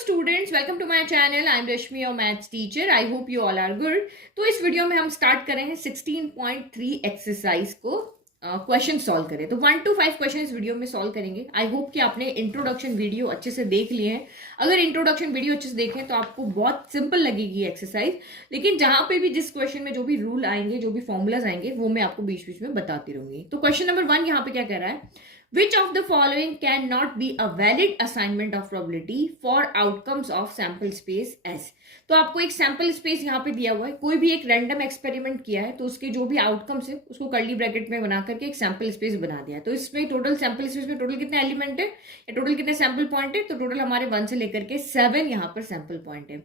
Students, welcome to my channel. I am Rashmi, your maths teacher. I hope you all are good. तो इस video में हम start कर रहे हैं 16.3 एक्सरसाइज को क्वेश्चन सॉल्व करें। तो 1 to 5 क्वेश्चन इस वीडियो में सॉल्व करेंगे। आई होप कि आपने इंट्रोडक्शन वीडियो अच्छे से देख लिए हैं। अगर इंट्रोडक्शन वीडियो अच्छे से देखें तो आपको बहुत सिंपल लगेगी एक्सरसाइज, लेकिन जहां पे भी जिस क्वेश्चन में जो भी रूल आएंगे, जो भी फॉर्मूलाज आएंगे, वो मैं आपको बीच बीच में बताती रहूंगी। तो क्वेश्चन नंबर 1 यहाँ पे क्या कह रहा है, Which of the following cannot be a valid assignment of probability for outcomes of sample space S? तो आपको एक सैंपल स्पेस यहाँ पे दिया हुआ है। कोई भी एक रैंडम एक्सपेरिमेंट किया है तो उसके जो भी आउटकम्स है उसको कर्ली ब्रैकेट में बना करके एक सैंपल स्पेस बना दिया है। तो इसमें टोटल सैंपल स्पेस में टोटल कितने एलिमेंट है या टोटल कितने सैंपल पॉइंट है? तो टोटल हमारे 1 से लेकर के 7 यहाँ पर सैंपल पॉइंट है।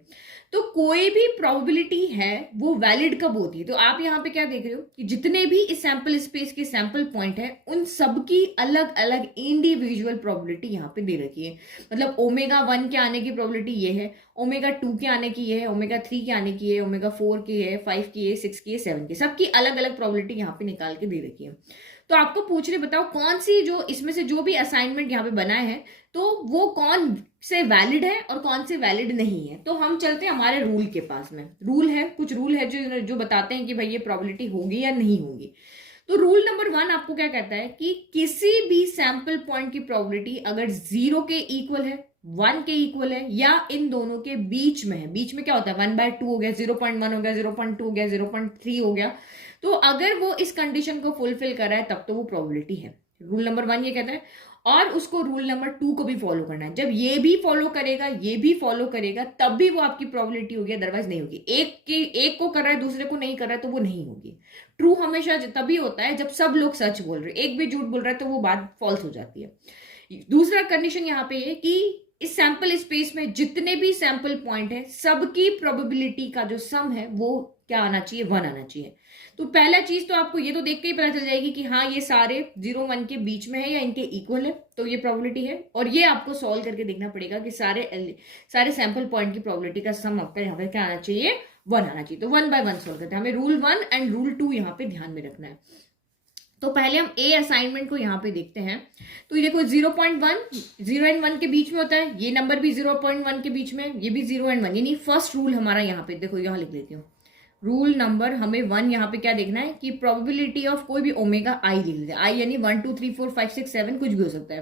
तो कोई भी प्रोबेबिलिटी है वो वैलिड कब होती है? तो आप यहाँ पे क्या देख रहे हो कि जितने भी इस सैंपल स्पेस के सैंपल पॉइंट है उन सबकी अलग अलग इंडिविजुअल प्रोबेबिलिटी यहाँ पे दे रखी है। मतलब ओमेगा 1 के आने की प्रोबेबिलिटी ये है, ओमेगा 2 के आने की ये है, ओमेगा 3 के आने की है, ओमेगा 4 की है, 5 की है, 6 की है, 7 की, सबकी अलग अलग प्रोबेबिलिटी यहाँ पे निकाल के दे रखी है। तो आपको पूछ रहे बताओ कौन सी जो इसमें से जो भी असाइनमेंट यहाँ पे बनाए हैं तो वो कौन से वैलिड है और कौन से वैलिड नहीं है। तो हम चलते हैं हमारे रूल के पास में। रूल है, कुछ रूल है जो बताते हैं कि भाई ये प्रोबेबिलिटी होगी या नहीं होगी। तो रूल नंबर 1 आपको क्या कहता है कि किसी भी सैंपल पॉइंट की प्रोबेबिलिटी अगर 0 के इक्वल है, 1 के इक्वल है या इन दोनों के बीच में है, बीच में क्या होता है 1/2 हो गया, 0.1 हो गया, 0.2 हो गया, 0.3 हो गया, तो अगर वो इस कंडीशन को फुलफिल कर रहा है तब तो वो प्रोबेबिलिटी है। रूल नंबर 1 ये कहता है। और उसको रूल नंबर 2 को भी फॉलो करना है। जब ये भी फॉलो करेगा, ये भी फॉलो करेगा, तब भी वो आपकी प्रोबेबिलिटी होगी, अदरवाइज नहीं होगी। एक को कर रहा है, दूसरे को नहीं कर रहा है, तो वो नहीं होगी। ट्रू हमेशा तभी होता है जब सब लोग सच बोल रहे हैं, एक भी झूठ बोल रहा है तो वो बात फॉल्स हो जाती है। दूसरा कंडीशन यहाँ पे है कि इस सैंपल स्पेस में जितने भी सैंपल पॉइंट है सबकी प्रोबेबिलिटी का जो सम है वो क्या आना चाहिए, 1 आना चाहिए। तो पहला चीज तो आपको ये तो देख के ही पता चल जाएगी कि हाँ ये सारे 0-1 के बीच में है या इनके इक्वल है, तो ये प्रोबेबिलिटी है। और ये आपको सॉल्व करके देखना पड़ेगा कि सारे सैंपल पॉइंट की प्रोबेबिलिटी का सम आपका यहाँ पे क्या आना चाहिए, 1 आना चाहिए। तो 1 by 1 सॉल्व करते हैं। हमें रूल 1 एंड रूल 2 यहाँ पे ध्यान में रखना है। तो पहले हम ए असाइनमेंट को यहाँ पे देखते हैं। तो ये देखो 0.1 0 एंड 1 के बीच में होता है, ये नंबर भी 0.1 के बीच में, ये भी 0 एंड 1, यानी फर्स्ट रूल हमारा यहाँ पे देखो, यहाँ लिख लेती हूँ। रूल नंबर हमें 1 यहाँ पे क्या देखना है कि प्रोबेबिलिटी ऑफ कोई भी ओमेगा आई लिख लेते हैं। आई यानी 1 2 3 4 5 6 7 कुछ भी हो सकता है।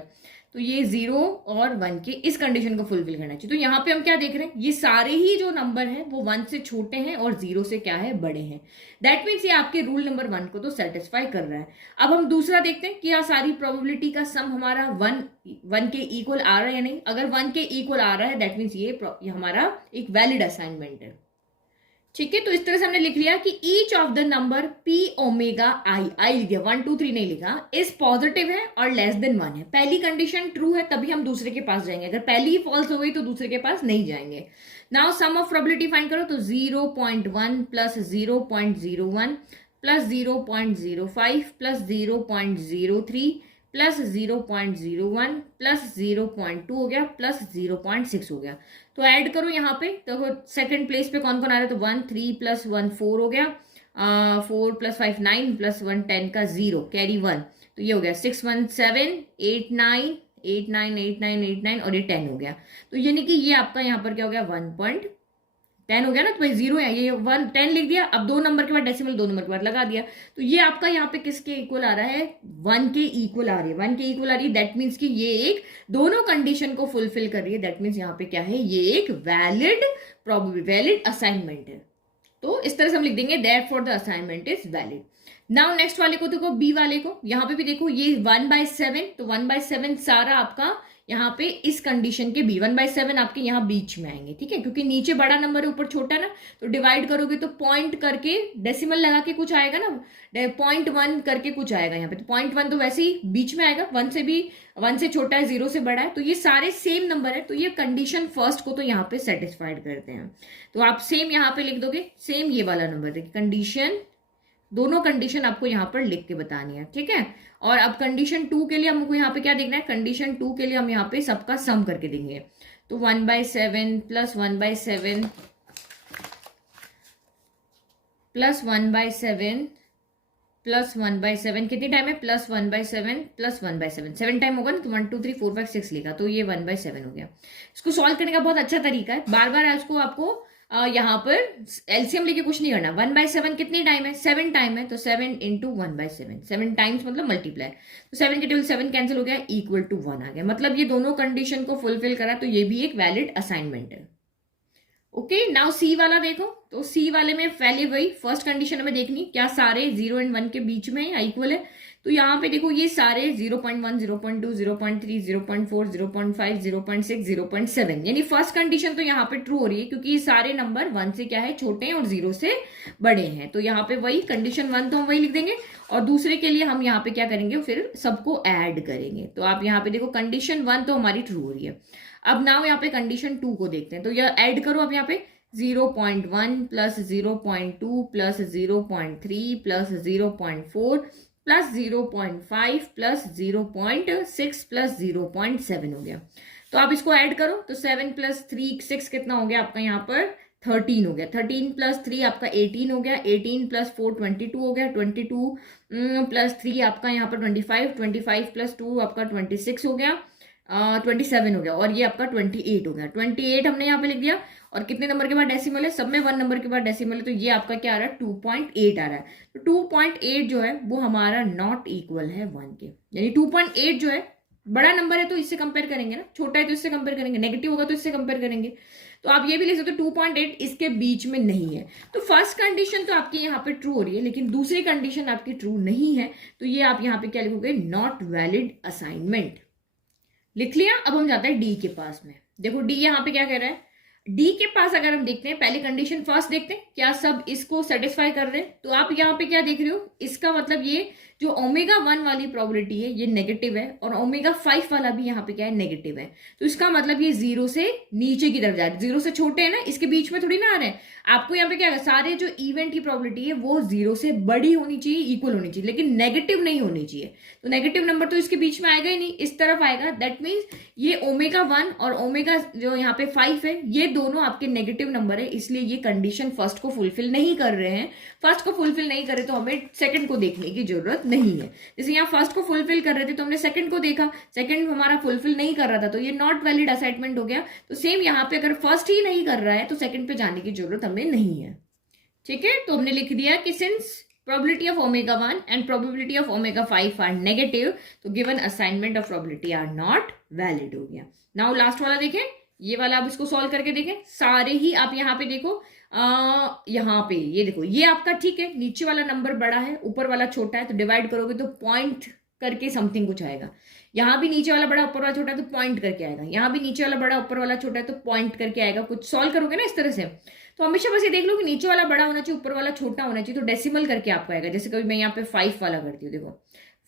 तो ये 0 और 1 के इस कंडीशन को फुलफिल करना चाहिए। तो यहाँ पे हम क्या देख रहे हैं, ये सारे ही जो नंबर हैं वो 1 से छोटे हैं और 0 से क्या है, बड़े हैं। दैट मीन्स ये आपके रूल नंबर 1 को तो सेटिस्फाई कर रहा है। अब हम दूसरा देखते हैं कि यहाँ सारी प्रोबेबिलिटी का सम हमारा 1 के इक्वल आ रहा है या नहीं। अगर 1 के इक्वल आ रहा है दैट मीन्स ये हमारा एक वैलिड असाइनमेंट है। ठीक है, तो इस तरह से हमने लिख लिया कि each of the number P omega आई लिख दिया, 1 2 3 नहीं लिखा, इज पॉजिटिव है और लेस देन 1 है। पहली कंडीशन ट्रू है तभी हम दूसरे के पास जाएंगे, अगर पहली ही फॉल्स हो गई तो दूसरे के पास नहीं जाएंगे। Now sum of probability find करो। तो 0.1 plus 0.01 plus 0.05 plus 0.03 plus 0.01 plus 0.2 हो गया प्लस 0.6 हो गया। तो ऐड करो यहाँ पे। तो सेकंड प्लेस पे कौन कौन आ रहा है, तो 1 3 प्लस 1 4 हो गया, 4 प्लस 5 9 प्लस 1 10 का 0 कैरी 1, तो ये हो गया 6 1 7 8 9 8 9 8 9 8 9 और ये 10 हो गया। तो यानी कि ये आपका यहाँ पर क्या हो गया, 1.10 हो गया ना। तो भाई 0 है, ये 1 10 लिख दिया। अब 2 नंबर के बाद डेसिमल 2 नंबर के बाद लगा दिया। तो ये आपका यहाँ पे किसके इक्वल आ रहा है, 1 के इक्वल आ रही है, 1 के इक्वल आ रही है। दैट मीन्स कि ये एक दोनों कंडीशन को फुलफिल कर रही है। दैट मीन्स यहाँ पे क्या है, ये एक वैलिड असाइनमेंट है। तो इस तरह से हम लिख देंगे that for the assignment is valid. Now next वाले को देखो, बी वाले को, यहाँ पे भी देखो ये 1/7, तो 1/7 सारा आपका यहाँ पे इस कंडीशन के बी 1/7 आपके यहाँ बीच में आएंगे। ठीक है, क्योंकि नीचे बड़ा नंबर है ऊपर छोटा ना, तो डिवाइड करोगे तो पॉइंट करके डेसिमल लगा के कुछ आएगा ना, 0.1 करके कुछ आएगा यहाँ पे। तो 0.1 तो वैसे ही बीच में आएगा, 1 से छोटा है, 0 से बड़ा है, तो ये सारे सेम नंबर है। तो ये कंडीशन फर्स्ट को तो यहाँ पे सेटिस्फाइड करते हैं। तो आप सेम यहाँ पे लिख दोगे, सेम ये वाला नंबर देखिए, कंडीशन, दोनों कंडीशन आपको यहाँ पर लिख के बतानी है। ठीक है, और अब कंडीशन 2 के लिए हमको यहाँ पे क्या देखना है, कंडीशन 2 के लिए हम यहाँ पे सबका सम करके देंगे। तो 1/7 प्लस 1/7 प्लस 1/7 +1/7 कितनी टाइम है, +1/7 +1/7 7 टाइम होगा ना, तो 1 2 3 4 5 6 लेगा, तो ये 1/7 हो गया। इसको सॉल्व करने का बहुत अच्छा तरीका है, बार बार इसको आपको यहाँ पर एलसीएम लेके कुछ नहीं करना। 1/7 कितनी टाइम है, 7 टाइम है, तो 7 इंटू 1/7, 7 टाइम्स मतलब मल्टीप्लाई, तो 7 के टेबल 7 कैंसिल हो गया, इक्वल टू 1 आ गया। मतलब ये दोनों कंडीशन को फुलफिल करा, तो ये भी एक वैलिड असाइनमेंट है। ओके, नाउ सी वाला देखो, तो सी वाले में पहले वही फर्स्ट कंडीशन हमें देखनी, क्या सारे 0 और 1 के बीच में या इक्वल है। तो यहाँ पे देखो ये सारे 0.1 0.2 0.3 0.4 0.5 0.6 0.7, यानी फर्स्ट कंडीशन तो यहाँ पे ट्रू हो रही है, क्योंकि ये सारे नंबर 1 से क्या है, छोटे हैं और 0 से बड़े हैं। तो यहाँ पे वही कंडीशन 1 तो हम वही लिख देंगे, और दूसरे के लिए हम यहाँ पे क्या करेंगे, फिर सबको ऐड करेंगे। तो आप यहाँ पे देखो कंडीशन 1 तो हमारी ट्रू हो रही है। अब नाउ यहाँ पे कंडीशन 2 को देखते हैं, तो यह ऐड करो अब यहाँ पे 0.1 plus 0.2 plus 0.3 plus 0.4 plus 0.5 plus 0.6 plus 0.7 हो गया। तो आप इसको ऐड करो, तो 7 प्लस 3 6 कितना हो गया आपका यहाँ पर 13 हो गया। 13 प्लस 3 आपका 18 हो गया। 18 प्लस 4 22 हो गया। 22 प्लस 3 आपका यहाँ पर 25। 25 प्लस 2 आपका 26 हो गया। 27 हो गया, और ये आपका 28 हो गया। 28 हमने यहाँ पे लिख दिया, और कितने नंबर के बाद डेसिमल है, सब में 1 नंबर के बाद डेसिमल है, तो ये आपका क्या आ रहा है 2.8 आ रहा है। तो 2.8 जो है वो हमारा नॉट इक्वल है 1 के, यानी 2.8 जो है बड़ा नंबर है तो इससे कंपेयर करेंगे ना, छोटा है तो इससे कंपेयर करेंगे, नेगेटिव होगा तो इससे कंपेयर करेंगे। तो आप ये भी लिख सकते हो 2.8 इसके बीच में नहीं है। तो फर्स्ट कंडीशन तो आपकी यहाँ पे ट्रू हो रही है, लेकिन दूसरी कंडीशन आपकी ट्रू नहीं है, तो ये आप यहाँ पे क्या लिखोगे, नॉट वैलिड असाइनमेंट लिख लिया। अब हम जाते हैं डी के पास में। देखो डी यहाँ पे क्या कह रहा है, डी के पास अगर हम देखते हैं, पहले कंडीशन फर्स्ट देखते हैं क्या सब इसको सेटिस्फाई कर रहे हैं। तो आप यहाँ पे क्या देख रहे हो, इसका मतलब ये जो ओमेगा 1 वाली प्रोबेबिलिटी है ये नेगेटिव है, और ओमेगा 5 वाला भी यहाँ पे क्या है, नेगेटिव है। तो इसका मतलब ये 0 से नीचे की तरफ जा रहे हैं, 0 से छोटे हैं ना, इसके बीच में थोड़ी ना आ रहे हैं। आपको यहाँ पे क्या है, सारे जो इवेंट की प्रोबेबिलिटी है वो 0 से बड़ी होनी चाहिए, इक्वल होनी चाहिए, लेकिन नेगेटिव नहीं होनी चाहिए। तो नेगेटिव नंबर तो इसके बीच में आएगा ही नहीं, इस तरफ आएगा। दैट मीन्स ये ओमेगा 1 और ओमेगा जो यहाँ पे 5 है, ये दोनों आपके नेगेटिव नंबर है, इसलिए ये कंडीशन फर्स्ट को फुलफिल नहीं कर रहे हैं। फर्स्ट को फुलफिल नहीं करे तो हमें सेकंड को देखने की जरूरत नहीं है। जैसे यहाँ फर्स्ट को फुलफिल कर रहे थे तो हमने सेकंड को देखा, सेकंड हमारा फुलफिल नहीं कर रहा था, तो ये नॉट वैलिड असाइनमेंट हो गया। तो सेम यहाँ पे अगर फर्स्ट ही नहीं कर रहा है तो सेकंड पे जाने की जरूरत हमें नहीं है। ठीक है, तो हमने लिख दिया कि since probability of omega 1 and probability of omega 5 are negative, तो given assignment of probability are not valid हो गया। नाउ लास्ट वाला देखें, ये वाला आप इसको सॉल्व करके देखें। सारे ही आप यहाँ पे देखो, यहाँ पे ये देखो, ये आपका ठीक है, नीचे वाला नंबर बड़ा है, ऊपर वाला छोटा है, तो डिवाइड करोगे तो पॉइंट करके समथिंग कुछ आएगा। यहाँ भी नीचे वाला बड़ा ऊपर वाला छोटा है तो पॉइंट करके आएगा। यहाँ भी नीचे वाला बड़ा ऊपर वाला छोटा है तो पॉइंट करके आएगा। कुछ सॉल्व करोगे ना इस तरह से, तो हमेशा बस ये देख लो कि नीचे वाला बड़ा होना चाहिए, ऊपर वाला छोटा होना चाहिए, तो डेसिमल करके आपका आएगा। जैसे कभी मैं यहाँ पे 5 वाला करती हूँ, देखो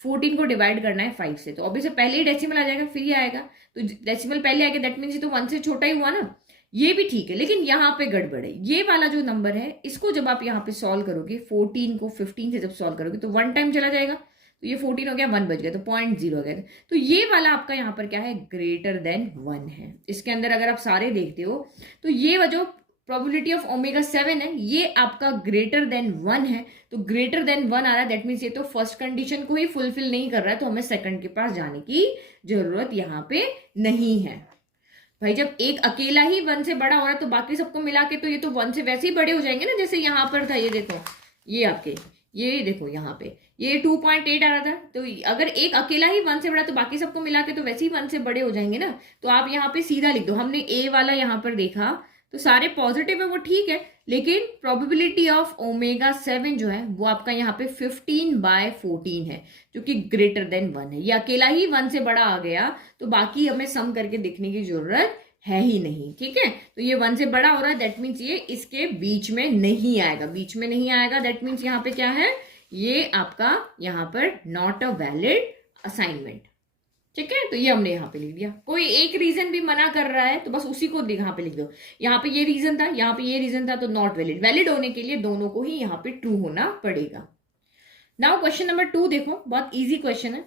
14 को डिवाइड करना है 5 से, तो ऑब्वियसली पहले ही डेसिमल आ जाएगा, फिर ही आएगा। तो डेसिमल पहले आ गया, दैट मीन्स ये तो 1 से छोटा ही हुआ ना। ये भी ठीक है, लेकिन यहाँ पे गड़बड़ है। ये वाला जो नंबर है, इसको जब आप यहाँ पे सॉल्व करोगे, 14 को 15 से जब सॉल्व करोगे तो 1 टाइम चला जाएगा, तो ये 14 हो गया, 1 बच गया, तो 0.0 हो गया। तो ये वाला आपका यहाँ पर क्या है, ग्रेटर देन 1 है। इसके अंदर अगर आप सारे देखते हो तो ये जो प्रोबेबिलिटी ऑफ ओमेगा 7 है, ये आपका ग्रेटर देन 1 है। तो ग्रेटर देन 1 आ रहा है, दैट मीन्स ये तो फर्स्ट कंडीशन को ही फुलफिल नहीं कर रहा है, तो हमें सेकंड के पास जाने की जरूरत यहाँ पे नहीं है। भाई जब एक अकेला ही 1 से बड़ा हो रहा है तो बाकी सबको मिला के तो ये तो 1 से वैसे ही बड़े हो जाएंगे ना। जैसे यहाँ पर था, ये देखो, ये आपके ये देखो यहाँ पे ये 2.8 आ रहा था, तो अगर एक अकेला ही 1 से बड़ा तो बाकी सबको मिला के तो वैसे ही 1 से बड़े हो जाएंगे ना। तो आप यहाँ पे सीधा लिख दो। हमने ए वाला यहाँ पर देखा तो सारे पॉजिटिव है, वो ठीक है, लेकिन प्रोबेबिलिटी ऑफ ओमेगा 7 जो है वो आपका यहाँ पे 15/14 है, जो कि ग्रेटर देन 1 है। ये अकेला ही 1 से बड़ा आ गया, तो बाकी हमें सम करके देखने की जरूरत है ही नहीं। ठीक है, तो ये 1 से बड़ा हो रहा है, दैट मीन्स ये इसके बीच में नहीं आएगा, बीच में नहीं आएगा। दैट मीन्स यहाँ पे क्या है, ये आपका यहाँ पर नॉट अ वैलिड असाइनमेंट। ठीक है, तो ये हमने यहाँ पे लिख दिया। कोई एक रीजन भी मना कर रहा है तो बस उसी को यहाँ पे लिख दो। यहाँ पे ये रीजन था, यहाँ पे ये रीजन था, तो नॉट वैलिड। वैलिड होने के लिए दोनों को ही यहाँ पे ट्रू होना पड़ेगा। नाउ क्वेश्चन नंबर 2 देखो, बहुत इजी क्वेश्चन है।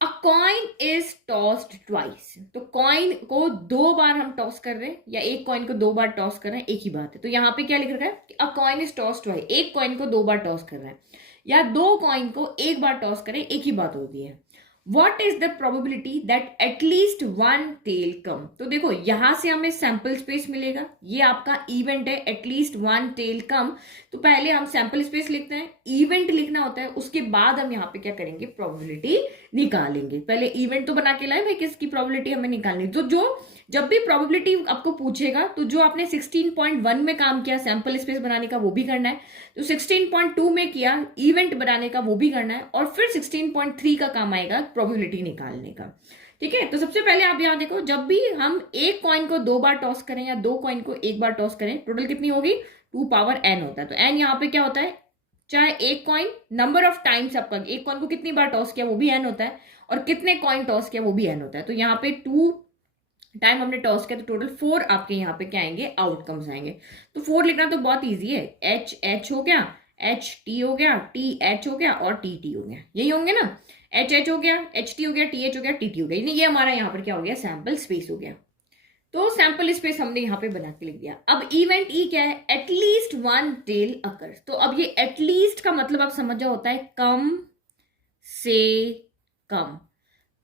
अ कॉइन इज टॉस्ड ट्वाइस, तो कॉइन को 2 बार हम टॉस कर रहे हैं, या एक कॉइन को 2 बार टॉस कर रहे हैं, एक ही बात है। तो यहाँ पे क्या लिख रखा है कि अ कॉइन इज टॉस्ड ट्वाइस, एक कॉइन को 2 बार टॉस कर रहा है। या 2 कॉइन को एक बार टॉस करें, एक ही बात होती है। What is the probability that at least one tail come? तो देखो यहां से हमें सैंपल स्पेस मिलेगा, ये आपका इवेंट है एटलीस्ट वन टेल कम। तो पहले हम सैंपल स्पेस लिखते हैं, इवेंट लिखना होता है, उसके बाद हम यहाँ पे क्या करेंगे, प्रोबेबिलिटी निकालेंगे। पहले इवेंट तो बना के लाए भाई, किसकी प्रोबेबिलिटी हमें निकालनी। तो जो जब भी प्रोबेबिलिटी आपको पूछेगा तो जो आपने 16.1 में काम किया सैंपल स्पेस बनाने का वो भी करना है, तो 16.2 में किया इवेंट बनाने का वो भी करना है, और फिर 16.3 का काम आएगा प्रोबेबिलिटी निकालने का। ठीक है, तो सबसे पहले आप यहां देखो, जब भी हम एक कॉइन को 2 बार टॉस करें या 2 कॉइन को एक बार टॉस करें, टोटल कितनी होगी, 2 पावर n होता है। तो n यहाँ पे क्या होता है, चाहे एक कॉइन नंबर ऑफ टाइम्स आपका एक कॉइन को कितनी बार टॉस किया वो भी n होता है, और कितने कॉइन टॉस किया वो भी n होता है। तो यहाँ पे 2 टाइम हमने टॉस किया तो टोटल 4 आपके यहाँ पे क्या आएंगे, आउटकम्स आएंगे। तो 4 लिखना तो बहुत इजी है, एच एच हो गया, एच टी हो गया, टी एच हो गया, और टी टी हो गया, यही होंगे ना, एच एच हो गया, एच टी हो गया, टी एच हो गया, टी टी हो गया, ये हमारा यहाँ पर क्या हो गया, सैंपल स्पेस हो गया। तो सैंपल स्पेस हमने यहाँ पे बना के लिख दिया। अब इवेंट ई क्या है, एटलीस्ट वन टेल अकर्स। तो अब ये एटलीस्ट का मतलब आप समझ जाओ होता है कम से कम,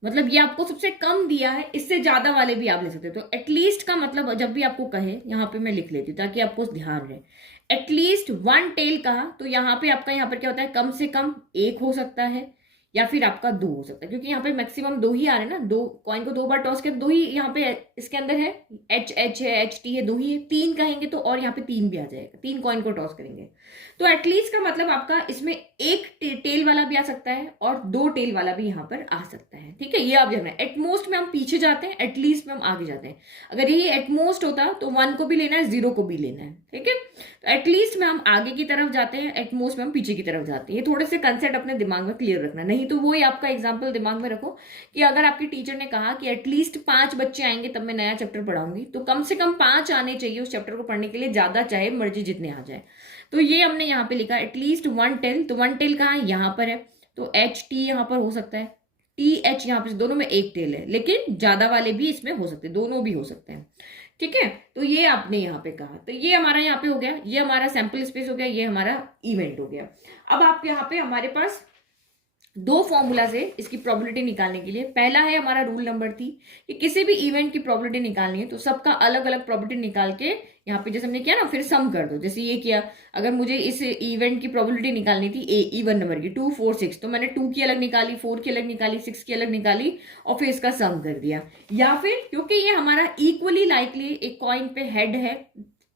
मतलब ये आपको सबसे कम दिया है, इससे ज्यादा वाले भी आप ले सकते हो। तो एटलीस्ट का मतलब जब भी आपको कहे, यहाँ पे मैं लिख लेती हूँ ताकि आपको ध्यान रहे, एटलीस्ट वन टेल कहा तो यहाँ पे आपका यहाँ पर क्या होता है, कम से कम एक हो सकता है या फिर आपका 2 हो सकता है, क्योंकि यहाँ पे मैक्सिमम 2 ही आ रहे हैं ना, 2 कॉइन को 2 बार टॉस किया, 2 ही यहाँ पे इसके अंदर है, एच एच है, एच टी है, 2 ही है। 3 कहेंगे तो और यहाँ पे 3 भी आ जाएगा, 3 कॉइन को टॉस करेंगे। तो एटलीस्ट का मतलब आपका इसमें एक टेल वाला भी आ सकता है और 2 टेल वाला भी यहाँ पर आ सकता है। ठीक है, ये आप जानना है। एटमोस्ट में हम पीछे जाते हैं, एटलीस्ट में हम आगे जाते हैं। अगर ये एटमोस्ट होता तो 1 को भी लेना है, 0 को भी लेना है। ठीक है, तो एटलीस्ट में हम आगे की तरफ जाते हैं, एटमोस्ट में हम पीछे की तरफ जाते हैं। ये थोड़े से कंसेप्ट अपने दिमाग में क्लियर रखना, नहीं तो वही आपका एग्जाम्पल दिमाग में रखो कि अगर आपकी टीचर ने कहा कि एटलीस्ट 5 बच्चे आएंगे तब मैं नया चैप्टर पढ़ाऊंगी, तो कम से कम 5 आने चाहिए उस चैप्टर को पढ़ने के लिए, ज्यादा चाहे मर्जी जितने आ जाए। तो ये हमने यहाँ पे लिखा एटलीस्ट वन टेल। तो वन टेल कहाँ है, यहाँ पर है, तो एच टी यहाँ पर हो सकता है, टी एच यहाँ पे, दोनों में एक टेल है, लेकिन ज्यादा वाले भी इसमें हो सकते हैं, दोनों भी हो सकते हैं। ठीक है, तो ये आपने यहाँ पे कहा, तो ये हमारा यहाँ पे हो गया, ये हमारा सैंपल स्पेस हो गया, ये हमारा इवेंट हो गया। अब आप यहाँ पे हमारे पास 2 फॉर्मूला है इसकी प्रोबेबिलिटी निकालने के लिए। पहला है हमारा रूल नंबर 3 कि किसी भी इवेंट की प्रोबेबिलिटी निकालनी है तो सबका अलग अलग प्रोबेबिलिटी निकाल के यहाँ पे जैसे हमने किया ना, फिर सम कर दो। जैसे ये किया, अगर मुझे इस इवेंट की प्रोबेबिलिटी निकालनी थी इवन नंबर की 2 4 6, तो मैंने 2 की अलग निकाली, 4 की अलग निकाली, 6 की अलग निकाली और फिर इसका सम कर दिया। या फिर क्योंकि ये हमारा इक्वली लाइकली एक कॉइन पे हेड है,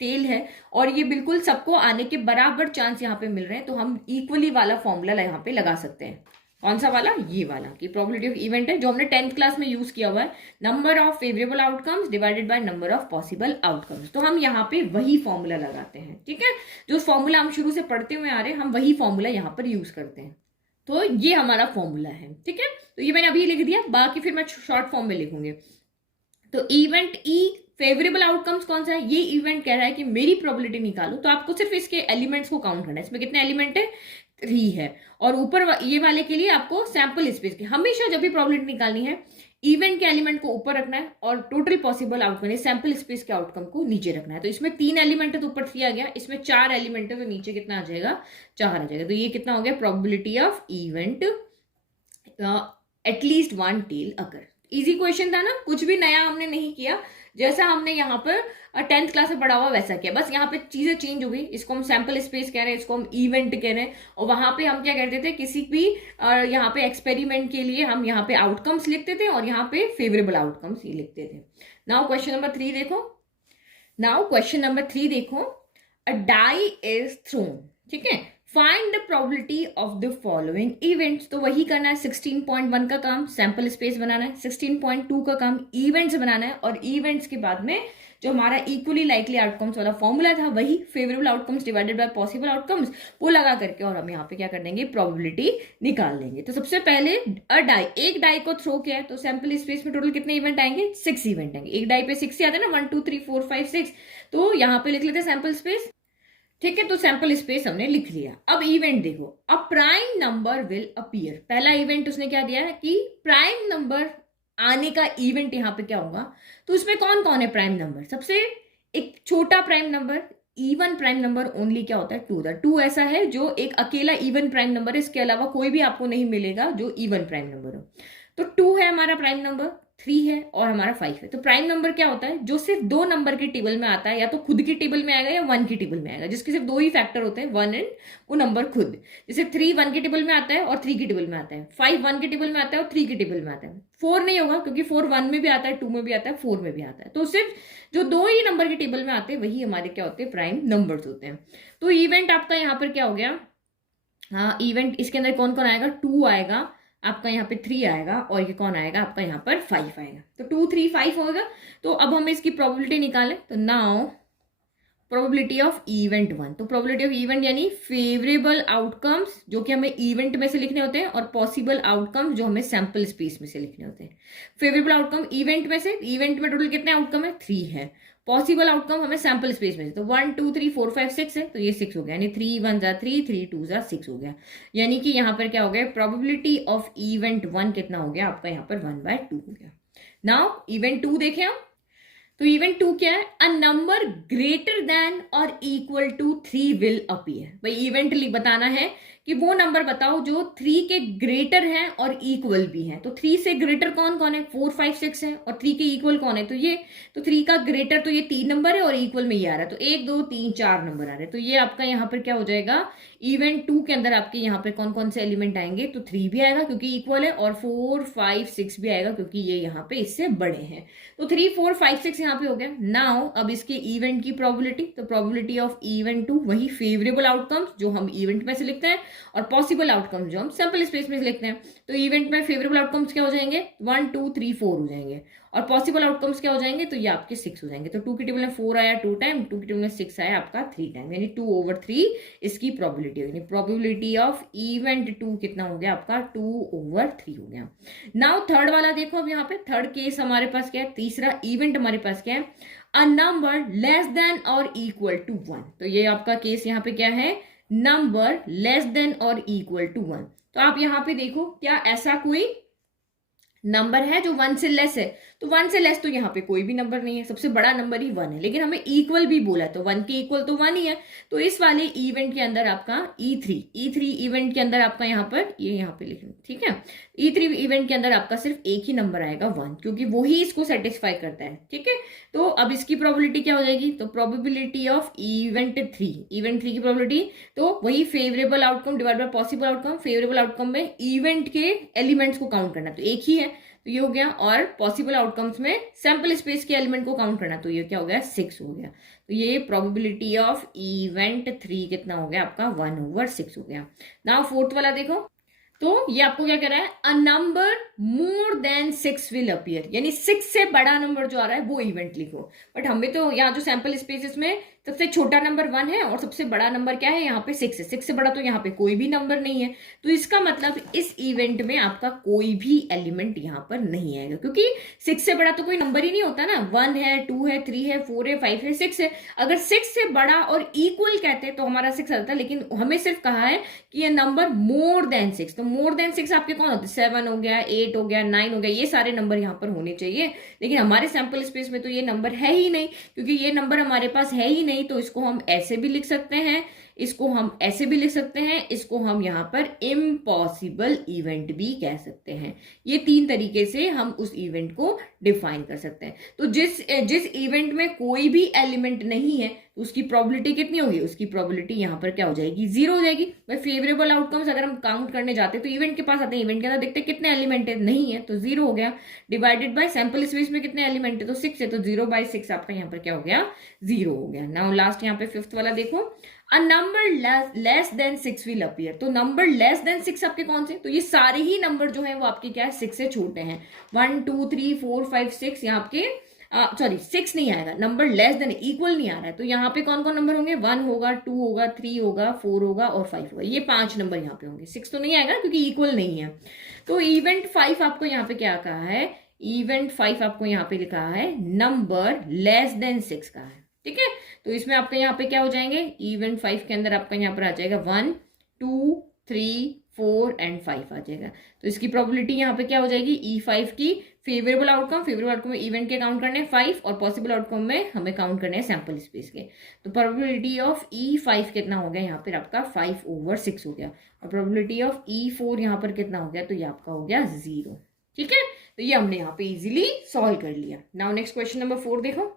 टेल है, और ये बिल्कुल सबको आने के बराबर चांस यहाँ पे मिल रहे हैं, तो हम इक्वली वाला फॉर्मूला यहाँ पे लगा सकते हैं। कौन सा वाला, ये वाला, कि प्रोबेबिलिटी ऑफ इवेंट है जो हमने 10th क्लास में यूज किया हुआ है, number of favourable outcomes divided by number of possible outcomes. तो हम यहाँ पे वही फॉर्मूला लगाते हैं। ठीक है, जो फॉर्मूला हम शुरू से पढ़ते हुए आ रहे हैं, हम वही फॉर्मूला यहाँ पर यूज करते हैं। तो ये हमारा फॉर्मूला है। ठीक है, तो ये मैंने अभी लिख दिया, बाकी फिर मैं शॉर्ट फॉर्म में लिखूंगी। तो इवेंट ई फेवरेबल आउटकम्स कौन सा है, ये इवेंट कह रहा है कि मेरी प्रोबेबिलिटी निकालो, तो आपको सिर्फ इसके एलिमेंट्स को काउंट करना है। इसमें कितने एलिमेंट है, 3 है। और ऊपर ये वाले के लिए आपको सैंपल स्पेस की, हमेशा जब भी प्रोबेबिलिटी निकालनी है इवेंट के एलिमेंट को ऊपर रखना है और total possible outcome sample space के आउटकम को नीचे रखना है। तो इसमें 3 एलिमेंट है तो ऊपर 3 आ गया, इसमें 4 एलिमेंट है तो नीचे कितना आ जाएगा, 4 आ जाएगा। तो ये कितना हो गया, probability of event at least one tail occur. Easy question था ना, कुछ भी नया हमने नहीं किया, जैसा हमने यहाँ पर 10th क्लास में पढ़ा हुआ वैसा किया, बस यहाँ पे चीजें चेंज हो गई। इसको हम सैंपल स्पेस कह रहे हैं, इसको हम इवेंट कह रहे हैं, और वहां पे हम क्या करते थे, किसी भी यहाँ पे एक्सपेरिमेंट के लिए हम यहाँ पे आउटकम्स लिखते थे और यहाँ पे फेवरेबल आउटकम्स ही लिखते थे। नाउ क्वेश्चन नंबर 3 देखो, नाउ क्वेश्चन नंबर 3 देखो, अ डाई इज थ्रोन। ठीक है, find the probability of the following events. तो वही करना है, 16.1 का काम सैंपल स्पेस बनाना है, 16.2 का काम इवेंट्स बनाना है, और इवेंट्स के बाद में जो हमारा इक्वली लाइकली आउटकम्स वाला फॉर्मूला था, वही favourable outcomes divided by possible outcomes, वो लगा करके और हम यहाँ पे क्या कर देंगे, प्रोबेबिलिटी निकाल लेंगे। तो सबसे पहले अ डाई, एक डाई को थ्रो किया है तो सैंपल स्पेस में टोटल कितने इवेंट आएंगे, 6 इवेंट आएंगे। एक डाई पे 6 ही आते हैं ना, 1 2 3 4 5 6, तो यहाँ पे लिख लेते हैं सैंपल स्पेस। ठीक है, तो सैंपल स्पेस हमने लिख लिया। अब इवेंट देखो, a prime number will appear. पहला इवेंट उसने क्या दिया है कि प्राइम नंबर आने का इवेंट यहाँ पे क्या होगा, तो उसमें कौन कौन है प्राइम नंबर, सबसे एक छोटा prime number even prime number only क्या होता है, टू होता है। टू ऐसा है जो एक अकेला इवन प्राइम नंबर है, इसके अलावा कोई भी आपको नहीं मिलेगा जो इवन प्राइम नंबर हो। तो टू है हमारा प्राइम नंबर, थ्री है और हमारा फाइव है। तो प्राइम नंबर क्या होता है, जो सिर्फ दो नंबर के टेबल में आता है, या तो खुद की टेबल में आएगा या वन की टेबल में आएगा, जिसके सिर्फ दो ही फैक्टर होते हैं, वन एंड वो नंबर खुद। जैसे थ्री वन की टेबल में आता है और थ्री की टेबल में आता है, फाइव वन की टेबल में आता है और थ्री की टेबल में आता है। फोर नहीं होगा क्योंकि फोर वन में भी आता है, टू में भी आता है, फोर में भी आता है। तो सिर्फ जो दो ही नंबर के टेबल में आते हैं वही हमारे क्या होते हैं, प्राइम नंबर्स होते हैं। तो इवेंट आपका यहाँ पर क्या हो गया, हाँ इवेंट इसके अंदर कौन कौन आएगा, टू आएगा आपका, यहाँ पे थ्री आएगा और ये कौन आएगा आपका, यहाँ पर फाइव आएगा। तो टू थ्री फाइव होगा। तो अब हम इसकी प्रोबेबिलिटी निकालें। तो now probability of event one, तो प्रोबेबिलिटी ऑफ इवेंट यानी फेवरेबल आउटकम्स जो कि हमें इवेंट में से लिखने होते हैं, और पॉसिबल आउटकम्स जो हमें सैंपल स्पेस में से लिखने होते हैं। फेवरेबल आउटकम इवेंट में से, इवेंट में टोटल कितने आउटकम है, थ्री है। पॉसिबल आउटकम हमें सैंपल स्पेस में से, तो 1 2 3 4 5 6 है, तो ये 6 हो गया, यानी 3 1 जा 3 3 2 जा 6 हो गया। यानी कि यहाँ पर क्या हो गया, प्रोबेबिलिटी ऑफ इवेंट वन कितना हो गया आपका, यहाँ पर 1/2 हो गया। नाउ इवेंट टू देखें हम। तो इवेंट टू क्या है, अ नंबर ग्रेटर देन और इक्वल टू 3 विल अपीयर। भाई इवेंट बताना है कि वो नंबर बताओ जो 3 के ग्रेटर है और इक्वल भी है। तो 3 से ग्रेटर कौन कौन है, 4 5 6 है, और 3 के इक्वल कौन है, तो ये, तो 3 का ग्रेटर तो ये 3 नंबर है और इक्वल में ये आ रहा है, तो 1 2 3 4 नंबर आ रहे हैं। तो ये आपका यहाँ पर क्या हो जाएगा, इवेंट टू के अंदर आपके यहाँ पे कौन कौन से एलिमेंट आएंगे, तो 3 भी आएगा क्योंकि इक्वल है, और 4 5 6 भी आएगा क्योंकि ये यहाँ पे इससे बड़े हैं। तो 3 4 5 6 यहाँ पे हो गया। नाउ अब इसके इवेंट की प्रोबेबिलिटी, तो प्रोबेबिलिटी ऑफ इवेंट टू वही फेवरेबल आउटकम्स जो हम इवेंट में से लिखते हैं, और पॉसिबल आउटकम्स जो हम सैंपल स्पेस में लिखते हैं। तो इवेंट में फेवरेबल आउटकम्स क्या हो जाएंगे, 1 2 3 4 हो जाएंगे, और पॉसिबल आउटकम्स क्या हो जाएंगे, तो ये आपके 6 हो जाएंगे। तो 2 की टेबल में 4 आया 2 टाइम, 2 की टेबल में 6 आया आपका 3 टाइम, यानी 2/3 इसकी प्रोबेबिलिटी होगी। प्रोबेबिलिटी ऑफ इवेंट टू कितना हो गया आपका, 2/3 हो गया। नाउ थर्ड वाला देखो, अब यहाँ पे थर्ड केस हमारे पास क्या है, तीसरा इवेंट हमारे पास क्या है, अ नंबर लेस देन और इक्वल टू 1। तो ये आपका केस यहाँ पे क्या है, नंबर लेस देन और इक्वल टू 1। तो आप यहाँ पे देखो, क्या ऐसा कोई नंबर है जो 1 से लेस है, तो 1 से लेस तो यहाँ पे कोई भी नंबर नहीं है, सबसे बड़ा नंबर ही 1 है, लेकिन हमें इक्वल भी बोला है, तो 1 के इक्वल तो 1 ही है। तो इस वाले इवेंट के अंदर आपका E3 इवेंट के अंदर आपका यहाँ पर ये यहाँ पे लिखना, ठीक है। E3 इवेंट के अंदर आपका सिर्फ एक ही नंबर आएगा 1, क्योंकि वो ही इसको सेटिस्फाई करता है, ठीक है। तो अब इसकी प्रोबेबिलिटी क्या हो जाएगी, तो प्रोबेबिलिटी ऑफ इवेंट थ्री की प्रोबेबिलिटी, तो वही favourable outcome divide by possible outcome. Favourable outcome में इवेंट के एलिमेंट्स को काउंट करना, तो एक ही है, तो ये हो गया, और पॉसिबल आउटकम्स में सैंपल स्पेस के एलिमेंट को काउंट करना, तो ये क्या हो गया, 6 हो गया। तो ये प्रोबेबिलिटी ऑफ इवेंट 3 कितना हो गया आपका, 1/6 हो गया। नाउ फोर्थ वाला देखो, तो ये आपको क्या कह रहा है, a number more than 6 will appear, यानी 6 से बड़ा नंबर जो आ रहा है वो इवेंट लिखो। बट हमें तो यहाँ जो सैंपल स्पेसेस में सबसे छोटा नंबर 1 है और सबसे बड़ा नंबर क्या है, यहाँ पे 6 है। 6 से बड़ा तो यहाँ पे कोई भी नंबर नहीं है, तो इसका मतलब इस इवेंट में आपका कोई भी एलिमेंट यहाँ पर नहीं आएगा, क्योंकि 6 से बड़ा तो कोई नंबर ही नहीं होता ना। 1 है, 2 है, 3 है, 4 है, 5 है, 6 है। अगर 6 से बड़ा और इक्वल कहते तो हमारा 6 आता, लेकिन हमें सिर्फ कहा है कि ये नंबर मोर देन 6। तो मोर देन 6 आपके कौन होते हैं, 7 हो गया, 8 हो गया, 9 हो गया, ये सारे नंबर यहाँ पर होने चाहिए। लेकिन हमारे सैंपल स्पेस में तो ये नंबर है ही नहीं, क्योंकि ये नंबर हमारे पास है ही नहीं। तो इसको हम ऐसे भी लिख सकते हैं, इसको हम ऐसे भी लिख सकते हैं, इसको हम यहाँ पर इम्पॉसिबल इवेंट भी कह सकते हैं। ये 3 तरीके से हम उस इवेंट को डिफाइन कर सकते हैं। तो जिस इवेंट में कोई भी एलिमेंट नहीं है, तो उसकी प्रोबेबिलिटी कितनी होगी, उसकी प्रोबेबिलिटी यहाँ पर क्या हो जाएगी, 0 हो जाएगी। भाई फेवरेबल आउटकम्स अगर हम काउंट करने जाते हैं तो इवेंट के पास आते हैं, इवेंट के अंदर देखते हैं कितने एलिमेंट है, नहीं है, तो 0 हो गया। डिवाइडेड बाय सैंपल स्पेस में कितने एलिमेंट है, तो 6 है, तो 0/6 आपका यहाँ पर क्या हो गया, 0 हो गया। नाउ लास्ट यहाँ पे फिफ्थ वाला देखो, a number less than 6 will appear. तो नंबर लेस देन 6 आपके कौन से, तो ये सारे ही नंबर जो है वो आपके क्या है, 6 से छोटे हैं। 1 2 3 4 5 6 यहाँ आपके सॉरी 6 नहीं आएगा, नंबर लेस देन इक्वल नहीं आ रहा है। तो यहाँ पे कौन कौन नंबर होंगे, 1 होगा, 2 होगा, 3 होगा, 4 होगा और 5 होगा। ये 5 नंबर यहाँ पे होंगे, 6 तो नहीं आएगा क्योंकि इक्वल नहीं है। तो इवेंट 5 आपको यहाँ पे क्या कहा है, इवेंट 5 आपको यहाँ पे लिखा है नंबर लेस देन 6 का है, ठीक है। तो इसमें आपके यहाँ पे क्या हो जाएंगे, इवेंट 5 के अंदर आपका यहाँ पर आ जाएगा 1 2 3 4 एंड 5 आ जाएगा। तो इसकी प्रोबेबिलिटी यहाँ पे क्या हो जाएगी, E5 की फेवरेबल आउटकम में इवेंट के काउंट करने हैं 5 और पॉसिबल आउटकम में हमें काउंट करने हैं सैंपल स्पेस के। तो प्रोबेबिलिटी ऑफ E5 कितना हो गया यहाँ पर आपका 5/6 हो गया, और प्रोबेबिलिटी ऑफ E4 यहाँ पर कितना हो गया, तो ये आपका हो गया 0। ठीक है, तो ये हमने यहाँ पे इजीली सॉल्व कर लिया। नाउ नेक्स्ट क्वेश्चन नंबर 4 देखो।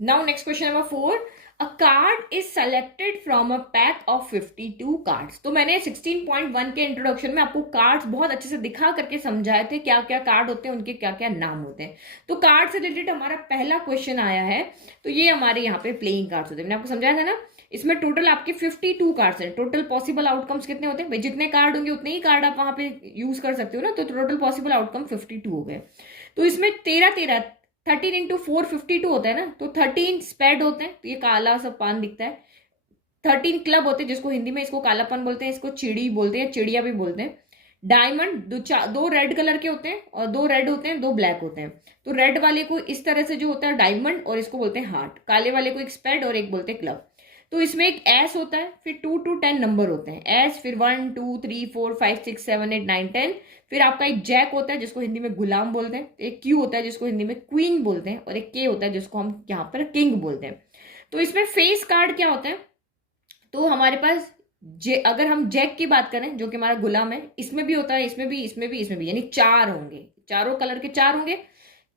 Now next question number 4, a card is selected from a pack of 52 cards. तो मैंने 16.1 के इंट्रोडक्शन में आपको कार्ड्स बहुत अच्छे से दिखा करके समझाए थे, क्या क्या कार्ड होते हैं, उनके क्या क्या नाम होते हैं। तो कार्ड से रिलेटेड हमारा पहला क्वेश्चन आया है, तो ये हमारे यहाँ पे प्लेइंग कार्ड्स होते हैं। मैंने आपको समझाया था ना, इसमें टोटल आपके 52 कार्ड्स हैं। टोटल पॉसिबल आउटकम्स कितने होते हैं भाई, जितने कार्ड होंगे उतने ही कार्ड आप वहां पे यूज कर सकते हो ना, तो टोटल पॉसिबल आउटकम 52 हो गए। तो इसमें 13 इंटू 4 52 होता है ना, तो 13 स्पेड होते हैं, तो ये काला सा पान दिखता है। 13 क्लब होते हैं, जिसको हिंदी में इसको कालापन बोलते हैं, इसको चिड़ी बोलते हैं, चिड़िया भी बोलते हैं। डायमंड दो रेड कलर के होते हैं, और 2 रेड होते हैं, 2 ब्लैक होते हैं। तो रेड वाले को इस तरह से जो होता है डायमंड, और इसको बोलते हैं हार्ट। काले वाले को एक स्पेड और एक बोलते हैं क्लब। तो इसमें एक एस होता है, फिर 2 to 10 नंबर होते हैं एस, फिर 1 2 3 4 5 6 7 8 9 10। फिर आपका एक जैक होता है जिसको हिंदी में गुलाम बोलते हैं, एक क्यू होता है जिसको हिंदी में क्वीन बोलते हैं, और एक के होता है जिसको हम यहाँ पर किंग बोलते हैं। तो इसमें फेस कार्ड क्या होता है, तो हमारे पास अगर हम जैक की बात करें जो कि हमारा गुलाम है, इसमें भी होता है, इसमें भी, इसमें भी, इसमें भी, यानी 4 होंगे, चारों कलर के 4 होंगे।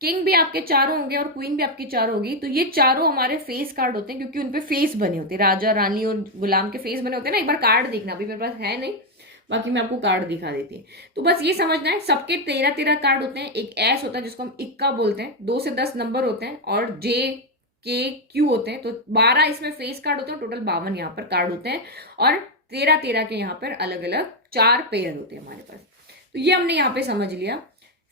किंग भी आपके 4 होंगे और क्वीन भी आपकी 4 होगी। तो ये चारों हमारे फेस कार्ड होते हैं, क्योंकि उनपे फेस बने होते हैं, राजा रानी और गुलाम के फेस बने होते हैं ना। एक बार कार्ड देखना, अभी मेरे पास है नहीं, बाकी मैं आपको कार्ड दिखा देती हूँ। तो बस ये समझना है, सबके 13 कार्ड होते हैं। एक एस होता है जिसको हम इक्का बोलते हैं, 2 से 10 नंबर होते हैं, और जे के क्यू होते हैं। तो 12 इसमें फेस कार्ड होते हैं, टोटल 52 यहाँ पर कार्ड होते हैं, और 13 के यहाँ पर अलग अलग 4 पेयर होते हैं हमारे पास। तो ये हमने यहाँ पे समझ लिया।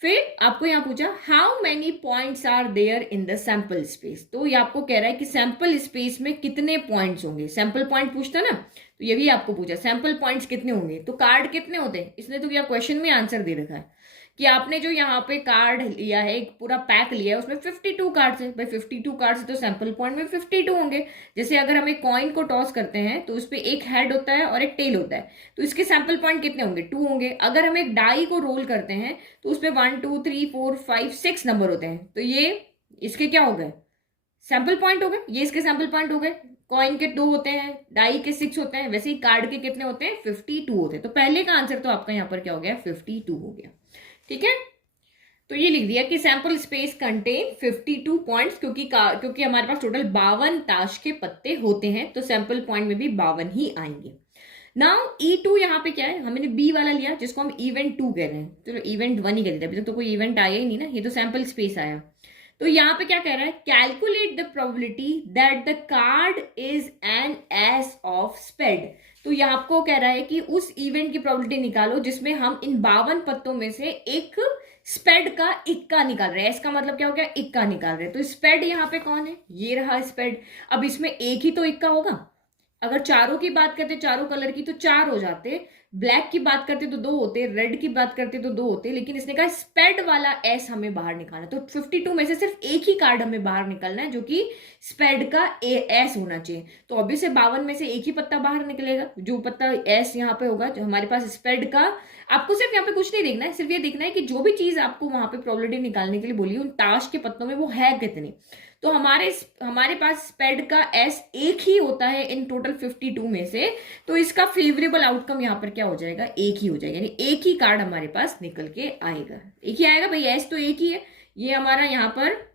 फिर आपको यहाँ पूछा how many points are there in the sample space. तो ये आपको कह रहा है कि सैंपल स्पेस में कितने पॉइंट्स होंगे, सैंपल पॉइंट पूछता ना, तो ये भी आपको पूछा सैंपल पॉइंट्स कितने होंगे। तो कार्ड कितने होते हैं, इसने तो क्या क्वेश्चन में आंसर दे रखा है कि आपने जो यहाँ पे कार्ड लिया है, एक पूरा पैक लिया है, उसमें 52 कार्ड्स है भाई। 52 कार्ड्स है तो सैंपल पॉइंट में 52 होंगे। जैसे अगर हम एक कॉइन को टॉस करते हैं तो उस पर एक हेड होता है और एक टेल होता है, तो इसके सैंपल पॉइंट कितने होंगे, 2 होंगे। अगर हम एक डाई को रोल करते हैं तो उस पर 1 2 3 4 5 6 नंबर होते हैं, तो ये इसके क्या हो गए, सैंपल पॉइंट हो गए। ये इसके सैंपल पॉइंट हो गए। कॉइन के 2 होते हैं, डाई के 6 होते हैं, वैसे ही कार्ड के कितने होते हैं, 52 होते हैं। तो पहले का आंसर तो आपका यहाँ पर क्या हो गया, 52 हो गया। ठीक है, तो ये लिख दिया कि सैंपल स्पेस कंटेन 52 पॉइंट्स, क्योंकि हमारे पास टोटल 52 ताश के पत्ते होते हैं, तो सैंपल पॉइंट में भी 52 ही आएंगे। नाउ E2 यहाँ पे क्या है, हमने बी वाला लिया जिसको हम इवेंट 2 कह रहे हैं। चलो इवेंट 1 ही कह देते हैं, अभी तक तो कोई इवेंट आया ही नहीं ना, ये तो सैंपल स्पेस आया। तो यहाँ पे क्या कह रहा है, calculate the probability that the card is an ace of spade. तो ये आपको कह रहा है कि उस इवेंट की प्रोबेबिलिटी निकालो जिसमें हम इन 52 पत्तों में से एक स्पेड का इक्का निकाल रहे हैं। इसका मतलब क्या हो गया, इक्का निकाल रहे हैं। तो स्पेड यहाँ पे कौन है, ये रहा स्पेड। अब इसमें एक ही तो इक्का होगा। अगर चारों की बात करते, चारों कलर की, तो 4 हो जाते। ब्लैक की बात करते तो 2 होते, रेड की बात करते तो 2 होते, लेकिन इसने कहा स्पेड वाला एस हमें बाहर निकालना है। तो 52 में से सिर्फ एक ही कार्ड हमें बाहर निकालना है जो कि स्पेड का एस होना चाहिए। तो ऑब्वियसली 52 में से एक ही पत्ता बाहर निकलेगा, जो पत्ता एस यहाँ पे होगा, जो हमारे पास स्पेड का। आपको सिर्फ यहाँ पे कुछ नहीं देखना है, सिर्फ ये देखना है कि जो भी चीज आपको वहां पे प्रोबेबिलिटी निकालने के लिए बोली उन ताश के पत्तों में वो है कितनी। तो हमारे पास स्पेड का एस एक ही होता है इन टोटल 52 में से, तो इसका फेवरेबल आउटकम यहाँ पर क्या हो जाएगा, एक ही हो जाएगा, यानी एक ही कार्ड हमारे पास निकल के आएगा, एक ही आएगा भाई। एस तो एक ही है, ये हमारा यहाँ पर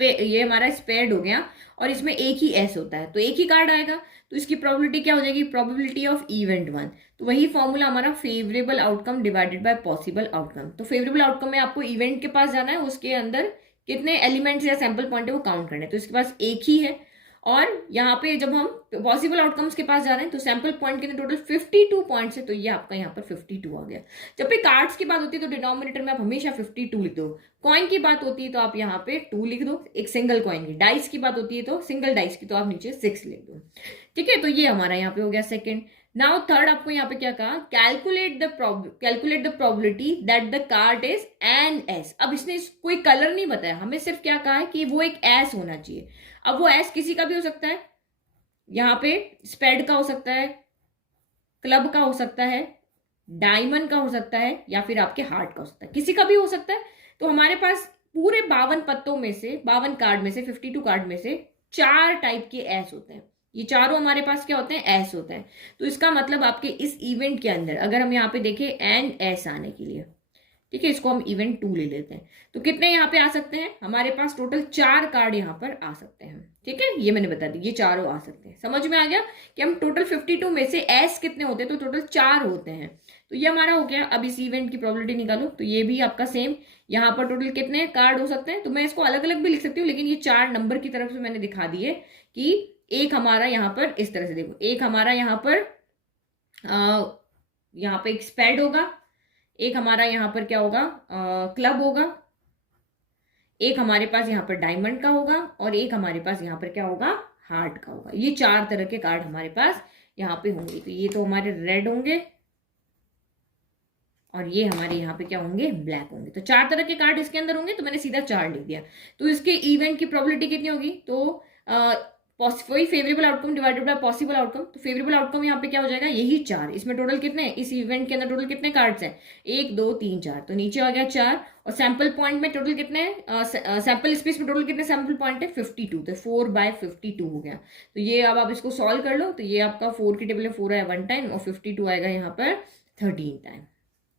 ये हमारा स्पेड हो गया, और इसमें एक ही एस होता है, तो एक ही कार्ड आएगा। तो इसकी प्रोबेबिलिटी क्या हो जाएगी, प्रोबेबिलिटी ऑफ इवेंट 1। तो वही फॉर्मूला हमारा favourable outcome divided by possible outcome. तो फेवरेबल आउटकम में आपको इवेंट के पास जाना है, उसके अंदर कितने एलिमेंट्स या सैंपल पॉइंट है वो काउंट करने, तो इसके पास एक ही है। और यहाँ पे जब हम पॉसिबल आउटकम्स के पास जा रहे हैं तो सैंपल पॉइंट के टोटल 52 पॉइंट्स है, तो ये आपका यहाँ पर 52 आ गया। जब भी कार्ड्स की बात होती है तो डिनोमिनेटर में आप हमेशा 52 लिख दो। कॉइन की बात होती है तो आप यहाँ पे 2 लिख दो, एक सिंगल कॉइन की। डाइस की बात होती है तो सिंगल डाइस की तो आप नीचे 6 लिख दो। ठीक है, तो ये हमारा यहाँ पे हो गया सेकेंड। नाउ थर्ड आपको यहाँ पे क्या कहा, calculate the probability that the card is an S. अब इसने कोई कलर नहीं बताया, हमें सिर्फ क्या कहा है कि वो एक एस होना चाहिए। अब वो एस किसी का भी हो सकता है, यहाँ पे स्पेड का हो सकता है, क्लब का हो सकता है, डायमंड का हो सकता है या फिर आपके हार्ट का हो सकता है, किसी का भी हो सकता है। तो हमारे पास पूरे 52 पत्तों में से, 52 कार्ड में से, 52 कार्ड में से 4 टाइप के एस होते हैं। ये चारों हमारे पास क्या होते हैं? एस होते हैं। तो इसका मतलब आपके इस इवेंट के अंदर अगर हम यहाँ पे देखें एंड एस आने के लिए, ठीक है, इसको हम इवेंट 2 ले लेते हैं, तो कितने यहाँ पे आ सकते हैं? हमारे पास टोटल 4 कार्ड यहाँ पर आ सकते हैं। ठीक है, ये मैंने बता दी, ये चारों आ सकते हैं। समझ में आ गया कि हम टोटल 52 में से एस कितने होते हैं? तो टोटल 4 होते हैं। तो ये हमारा हो गया। अब इस इवेंट की प्रोबेबिलिटी निकालो, तो ये भी आपका सेम। यहाँ पर टोटल कितने कार्ड हो सकते हैं? तो मैं इसको अलग अलग भी लिख सकती हूँ, लेकिन ये 4 नंबर की तरफ से मैंने दिखा दिए कि एक हमारा यहाँ पर इस तरह से, देखो, एक हमारा यहाँ पर यहाँ पे एक स्पेड होगा, एक हमारा यहाँ पर क्या होगा? क्लब होगा, एक हमारे पास यहाँ पर डायमंड का होगा, और एक हमारे पास यहाँ पर क्या होगा? हार्ट का होगा। ये 4 तरह के कार्ड हमारे पास यहाँ पे होंगे। तो ये तो हमारे रेड होंगे, और ये हमारे यहाँ पे क्या होंगे? ब्लैक होंगे। तो 4 तरह के कार्ड इसके अंदर होंगे, तो मैंने सीधा 4 लिख दिया। तो इसके इवेंट की प्रोबेबिलिटी कितनी होगी? तो वही favourable outcome divided by possible outcome. तो फेवरेबल आउटकम यहाँ पे क्या हो जाएगा? यही 4। इसमें टोटल कितने, इस इवेंट के अंदर टोटल कितने कार्ड्स हैं? 1 2 3 4, तो नीचे आ गया 4। और सैंपल पॉइंट में टोटल कितने, सैंपल स्पेस में टोटल कितने सैंपल पॉइंट है? 52। तो 4/52 हो गया। तो ये अब आप इसको सॉल्व कर लो, तो ये आपका 4 की टेबल में 4 आया 1 टाइम, और 52 आएगा यहाँ पर 13 टाइम।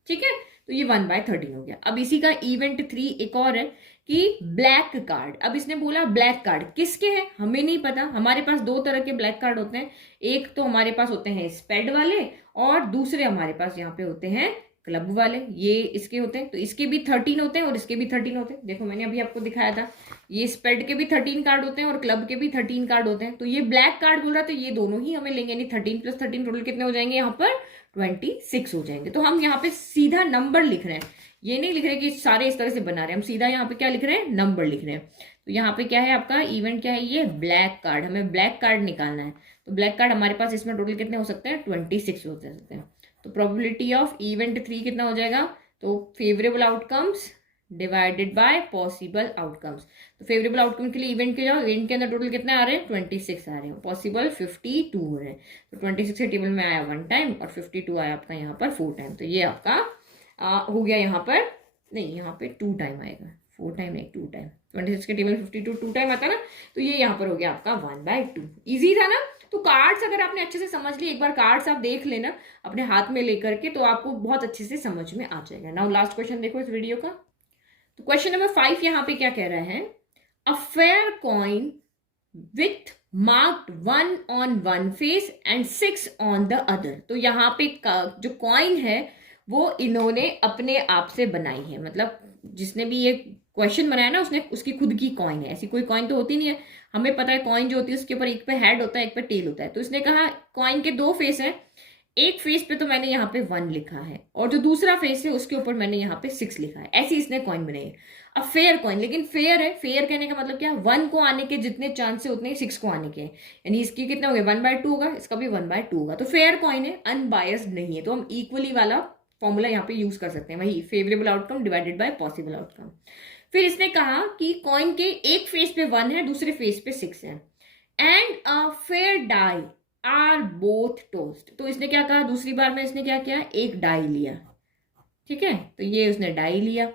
ठीक है, तो ये 1/13 हो गया। अब इसी का इवेंट 3 एक और है कि ब्लैक कार्ड। अब इसने बोला ब्लैक कार्ड किसके हैं? हमें नहीं पता। हमारे पास 2 तरह के ब्लैक कार्ड होते हैं। एक तो हमारे पास होते हैं स्पेड वाले, और दूसरे हमारे पास यहाँ पे होते हैं क्लब वाले। ये इसके होते हैं, तो इसके भी 13 होते हैं और इसके भी 13 होते हैं। देखो मैंने अभी आपको दिखाया था, ये स्पेड के भी 13 कार्ड होते हैं और क्लब के भी 13 कार्ड होते हैं। तो ये ब्लैक कार्ड बोल रहा है, तो ये दोनों ही हमें लेंगे, यानी 13 + 13 टोटल कितने हो जाएंगे? यहाँ पर 26 हो जाएंगे। तो हम यहाँ पे सीधा नंबर लिख रहे हैं, ये नहीं लिख रहे कि सारे इस तरह से बना रहे हैं, हम सीधा यहाँ पे क्या लिख रहे हैं? नंबर लिख रहे हैं। तो यहाँ पे क्या है आपका इवेंट? क्या है? ये ब्लैक कार्ड। हमें ब्लैक कार्ड निकालना है। तो ब्लैक कार्ड हमारे पास इसमें टोटल कितने हो सकते हैं? 26 हो सकते हैं। तो प्रोबेबिलिटी ऑफ इवेंट 3 कितना हो जाएगा? तो favourable outcomes divided by possible outcomes. तो फेवरेबल आउटकम के लिए इवेंट के जाओ, इवेंट के अंदर टोटल कितने आ रहे हैं? 26 आ रहे हैं, पॉसिबल 52 हो रहे हैं। तो 26 के टेबल में आया 1 टाइम, और 52 आया आपका यहाँ पर 4 टाइम। तो ये आपका हो गया यहाँ पर, नहीं यहाँ पे 2 टाइम आएगा, 4 टाइम नहीं 2 टाइम। 26 के टेबल 52 2 टाइम आता ना, तो ये यहाँ पर हो गया आपका 1/2। ईजी था ना? तो कार्ड्स अगर आपने अच्छे से समझ लिए, एक बार कार्ड्स आप देख लेना अपने हाथ में लेकर के, तो आपको बहुत अच्छे से समझ में आ जाएगा। नाउ लास्ट क्वेश्चन देखो इस वीडियो का। तो क्वेश्चन नंबर 5 यहाँ पे क्या कह रहा है? A fair coin with marked 1 on one face and 6 on the other। तो यहाँ पे जो कॉइन है वो इन्होंने अपने आप से बनाई है, मतलब जिसने भी ये क्वेश्चन बनाया ना, उसने उसकी खुद की कॉइन है। ऐसी कोई कॉइन तो होती नहीं है, हमें पता है कॉइन जो होती है उसके ऊपर एक पे हेड होता है, एक पे टेल होता है। तो इसने कहा कॉइन के 2 फेस हैं, एक फेस पे तो मैंने यहाँ पे 1 लिखा है, और जो दूसरा फेस है उसके ऊपर मैंने यहाँ पे 6 लिखा है। ऐसी इसने कॉइन बनाई है। अब फेयर कॉइन, लेकिन फेयर है, फेयर कहने का मतलब क्या? 1 को आने के जितने चांस है उतने 6 को आने के, यानी इसकी कितना हो गया? 1/2 होगा, इसका भी 1/2 होगा। तो फेयर कॉइन है, अनबायस्ड नहीं है। तो हम इक्वली वाला फॉर्मूला यहाँ पे यूज कर सकते हैं, वही favourable outcome divided by possible outcome. फिर इसने कहा कि कॉइन के एक फेस पे 1 है, दूसरे फेस पे 6 है, and a fair die are both tossed. तो इसने क्या कहा? दूसरी बार में इसने क्या किया? एक डाई लिया, ठीक है, तो ये उसने डाई लिया,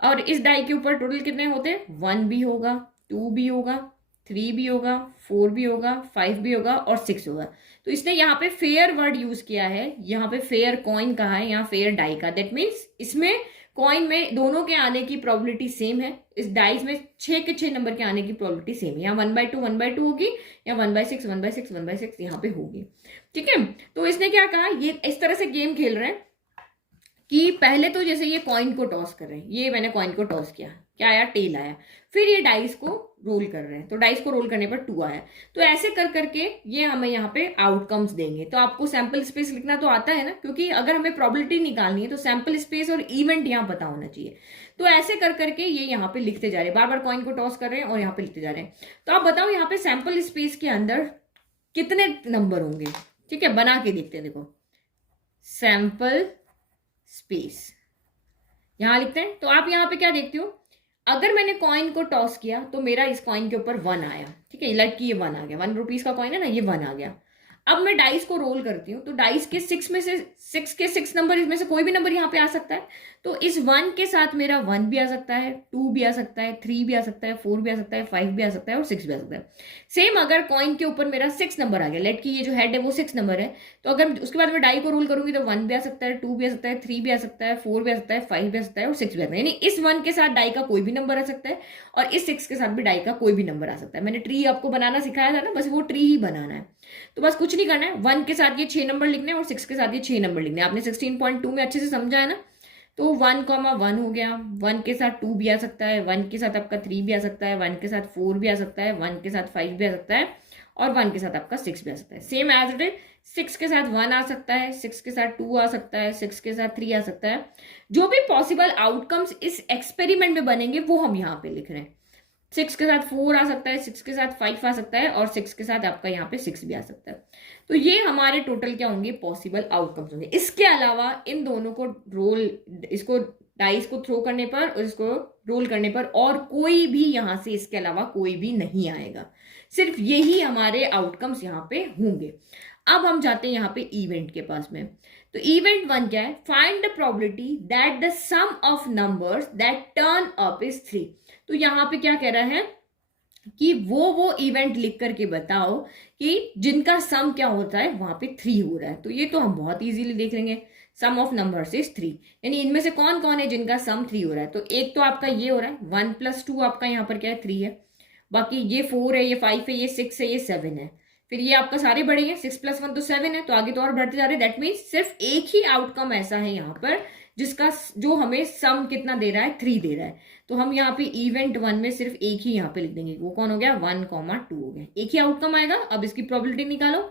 और इस डाई के ऊपर टोटल कितने होते हैं? 1 भी होगा, 2 भी होगा, 3 भी होगा, 4 भी होगा, 5 भी होगा, और 6 होगा। तो इसने यहाँ पे फेयर वर्ड यूज किया है, यहाँ पे फेयर कॉइन कहा है, यहाँ फेयर डाई का। दैट मीन्स इसमें कॉइन में दोनों के आने की प्रोबेबिलिटी सेम है, इस डाइस में 6 के 6 नंबर के आने की प्रोबेबिलिटी सेम है। यहाँ 1/2 1/2 होगी, या 1/6 1/6 1/6 यहाँ पे होगी, ठीक है। तो इसने क्या कहा? ये इस तरह से गेम खेल रहे हैं कि पहले तो जैसे ये कॉइन को टॉस कर रहे हैं, ये मैंने कॉइन को टॉस किया, क्या आया? टेल आया। फिर ये डाइस को रोल कर रहे हैं, तो डाइस को रोल करने पर 2 आया। तो ऐसे कर करके ये हमें यहाँ पे आउटकम्स देंगे। तो आपको सैंपल स्पेस लिखना तो आता है ना, क्योंकि अगर हमें प्रोबेबिलिटी निकालनी है तो सैंपल स्पेस और इवेंट यहाँ पता होना चाहिए। तो ऐसे कर करके ये यहाँ पे लिखते जा रहे हैं, बार बार कॉइन को टॉस कर रहे हैं और यहाँ पे लिखते जा रहे हैं। तो आप बताओ यहाँ पे सैंपल स्पेस के अंदर कितने नंबर होंगे? ठीक है, बना के देखते हैं। देखो सैंपल स्पेस यहां लिखते हैं। तो आप यहां पे क्या देखते हो? अगर मैंने कॉइन को टॉस किया तो मेरा इस कॉइन के ऊपर 1 आया, ठीक है, लाइक कि ये 1 आ गया, 1 रुपीज का कॉइन है ना, ये 1 आ गया। अब मैं डाइस को रोल करती हूँ, तो डाइस के 6 में से 6 नंबर, इसमें से कोई भी नंबर यहाँ पे आ सकता है। तो इस 1 के साथ मेरा 1 भी आ सकता है, 2 भी आ सकता है, 3 भी आ सकता है, 4 भी आ सकता है, 5 भी आ सकता है और 6 भी आ सकता है। सेम अगर कॉइन के ऊपर मेरा 6 नंबर आ गया, लेट की ये जो हेड है वो 6 नंबर है, तो अगर उसके बाद मैं डाई को रोल करूंगी तो 1 भी आ सकता है, 2 भी आ सकता है, 3 भी आ सकता है, 4 भी आ सकता है, 5 भी आ सकता है और 6 भी आ सकता है। यानी इस 1 के साथ डाई का कोई भी नंबर आ सकता है और इस 6 के साथ भी डाई का कोई भी नंबर आ सकता है। मैंने ट्री आपको बनाना सिखाया था ना, बस वो ट्री ही बनाना है। तो बस कुछ नहीं करना है, 1 के साथ ये 6 नंबर लिखने हैं और 6 के साथ ये 6 नंबर लिखने हैं। आपने 16.2 में अच्छे से समझा है ना। तो 1,1 हो गया, 1 के साथ 2 भी आ सकता है, 1 के साथ आपका 3 भी आ सकता है, 1 के साथ 4 भी आ सकता है, 1 के साथ 5 भी आ सकता है और 1 के साथ आपका 6 भी आ सकता है। सेम एज इट इज, 6 के साथ 1 आ सकता है, 6 के साथ 2 आ सकता है, 6 के साथ 3 आ सकता है। जो भी पॉसिबल आउटकम्स इस एक्सपेरिमेंट में बनेंगे वो हम यहाँ पे लिख रहे हैं। 6 के साथ 4 आ सकता है, 6 के साथ 5 आ सकता है और 6 के साथ आपका यहाँ पे 6 भी आ सकता है। तो ये हमारे टोटल क्या होंगे, पॉसिबल आउटकम्स होंगे। इसके अलावा इन दोनों को रोल, इसको डाइस को थ्रो करने पर और इसको रोल करने पर और कोई भी यहां से इसके अलावा कोई भी नहीं आएगा। सिर्फ यही हमारे आउटकम्स यहाँ पे होंगे। अब हम जाते हैं यहाँ पे इवेंट के पास में। तो इवेंट 1 क्या है, find the probability that the sum of numbers that turn up is 3। तो यहाँ पे क्या कह रहा है कि वो इवेंट लिख करके बताओ कि जिनका सम क्या होता है वहां पे 3 हो रहा है। तो ये तो हम बहुत इजीली देख लेंगे, सम ऑफ नंबर्स इज 3, यानी इनमें से कौन कौन है जिनका सम 3 हो रहा है। तो एक तो आपका ये हो रहा है, 1 + 2 आपका यहाँ पर क्या है, 3 है। बाकी ये 4 है, ये 5 है, ये 6 है, ये 7 है। फिर ये आपका सारे बढ़ेंगे, 6 + 1 तो 7 है, तो आगे तो और बढ़ते जा रहे हैं। दैट मीन्स सिर्फ एक ही आउटकम ऐसा है यहाँ पर जिसका जो हमें सम कितना दे रहा है, 3 दे रहा है। तो हम यहाँ पे इवेंट 1 में सिर्फ एक ही यहाँ पे लिख देंगे, वो कौन हो गया, 1,2 हो गया। एक ही आउटकम आएगा। अब इसकी प्रोबेबिलिटी निकालो।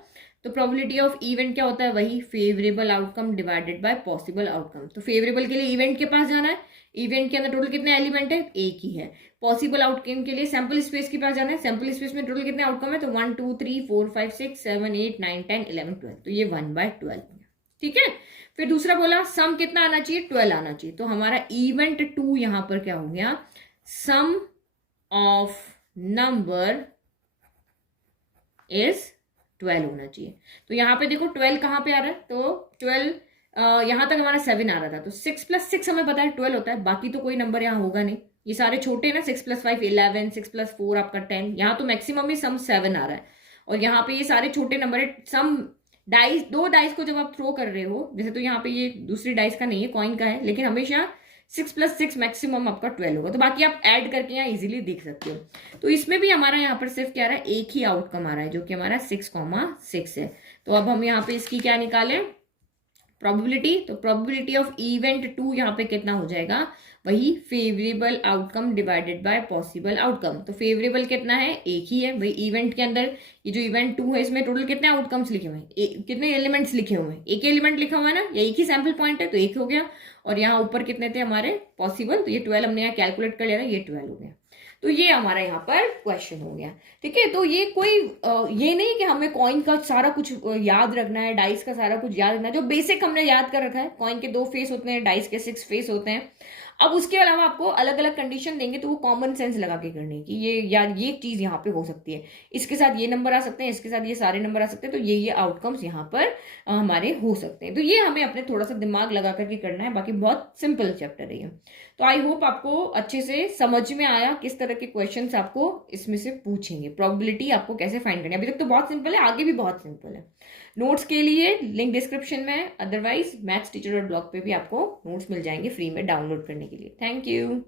तो प्रोबेबिलिटी ऑफ इवेंट क्या होता है, वही favourable outcome divided by possible outcome. तो फेवरेबल के लिए इवेंट के पास जाना है, इवेंट के अंदर टोटल कितने एलिमेंट है, एक ही है। पॉसिबल आउटकम के लिए सैंपल स्पेस के पास जाना है, सैंपल स्पेस में टोटल कितने आउटकम है, तो 1 2 3 4 5 6 7 8 9 10 11 12, तो ये 1/12। ठीक है। फिर दूसरा बोला सम कितना आना चाहिए, 12 आना चाहिए। तो हमारा इवेंट 2 यहां पर क्या हो गया, सम ऑफ नंबर इज 12 होना चाहिए। तो यहां पे देखो 12 कहां पे आ रहा है, तो 12 यहां तक हमारा 7 आ रहा था, तो 6 + 6 हमें पता है 12 होता है। बाकी तो कोई नंबर यहाँ होगा नहीं, ये सारे छोटे ना, 6 + 5 11, 6 + 4 आपका 10। यहाँ तो मैक्सिमम ही सम 7 आ रहा है और यहाँ पे ये सारे छोटे नंबर है। सम डाइस, 2 डाइस को जब आप थ्रो कर रहे हो, जैसे तो यहाँ पे ये दूसरी डाइस का नहीं है, कॉइन का है, लेकिन हमेशा 6 + 6 मैक्सिमम आपका 12 होगा। तो बाकी आप ऐड करके यहाँ इजीली देख सकते हो। तो इसमें भी हमारा यहाँ पर सिर्फ क्या आ रहा है, एक ही आउटकम आ रहा है जो कि हमारा 6,6 है। तो अब हम यहाँ पे इसकी क्या निकालें, प्रोबेबिलिटी। तो प्रोबेबिलिटी ऑफ इवेंट 2 यहाँ पे कितना हो जाएगा, वही favourable outcome divided by possible outcome. तो फेवरेबल कितना है, एक ही है भाई। इवेंट के अंदर ये जो इवेंट 2 है इसमें टोटल कितने आउटकम्स लिखे हुए हैं, कितने एलिमेंट्स लिखे हुए हैं, एक एलिमेंट लिखा हुआ है ना, या एक ही सैंपल पॉइंट है तो एक हो गया। और यहाँ ऊपर कितने थे हमारे पॉसिबल, तो ये 12 हमने यहाँ कैलकुलेट कर लिया था, ये 12 हो गया। तो ये हमारा यहाँ पर क्वेश्चन हो गया। ठीक है। तो ये कोई ये नहीं कि हमें कॉइन का सारा कुछ याद रखना है, डाइस का सारा कुछ याद रखना है। जो बेसिक हमने याद कर रखा है, कॉइन के 2 फेस होते हैं, डाइस के 6 फेस होते हैं। अब उसके अलावा आपको अलग अलग कंडीशन देंगे तो वो कॉमन सेंस लगा के करने की, ये यार ये चीज यहाँ पे हो सकती है, इसके साथ ये नंबर आ सकते हैं, इसके साथ ये सारे नंबर आ सकते हैं, तो ये आउटकम्स यहाँ पर हमारे हो सकते हैं। तो ये हमें अपने थोड़ा सा दिमाग लगा करके करना है। बाकी बहुत सिंपल चैप्टर है ये। तो आई होप आपको अच्छे से समझ में आया किस तरह के क्वेश्चंस आपको इसमें से पूछेंगे, प्रोबेबिलिटी आपको कैसे फाइंड करनी है। अभी तक तो बहुत सिंपल है, आगे भी बहुत सिंपल है। नोट्स के लिए लिंक डिस्क्रिप्शन में, अदरवाइज मैथ्स टीचर.blog पे भी आपको नोट्स मिल जाएंगे फ्री में डाउनलोड करने के लिए। Thank you.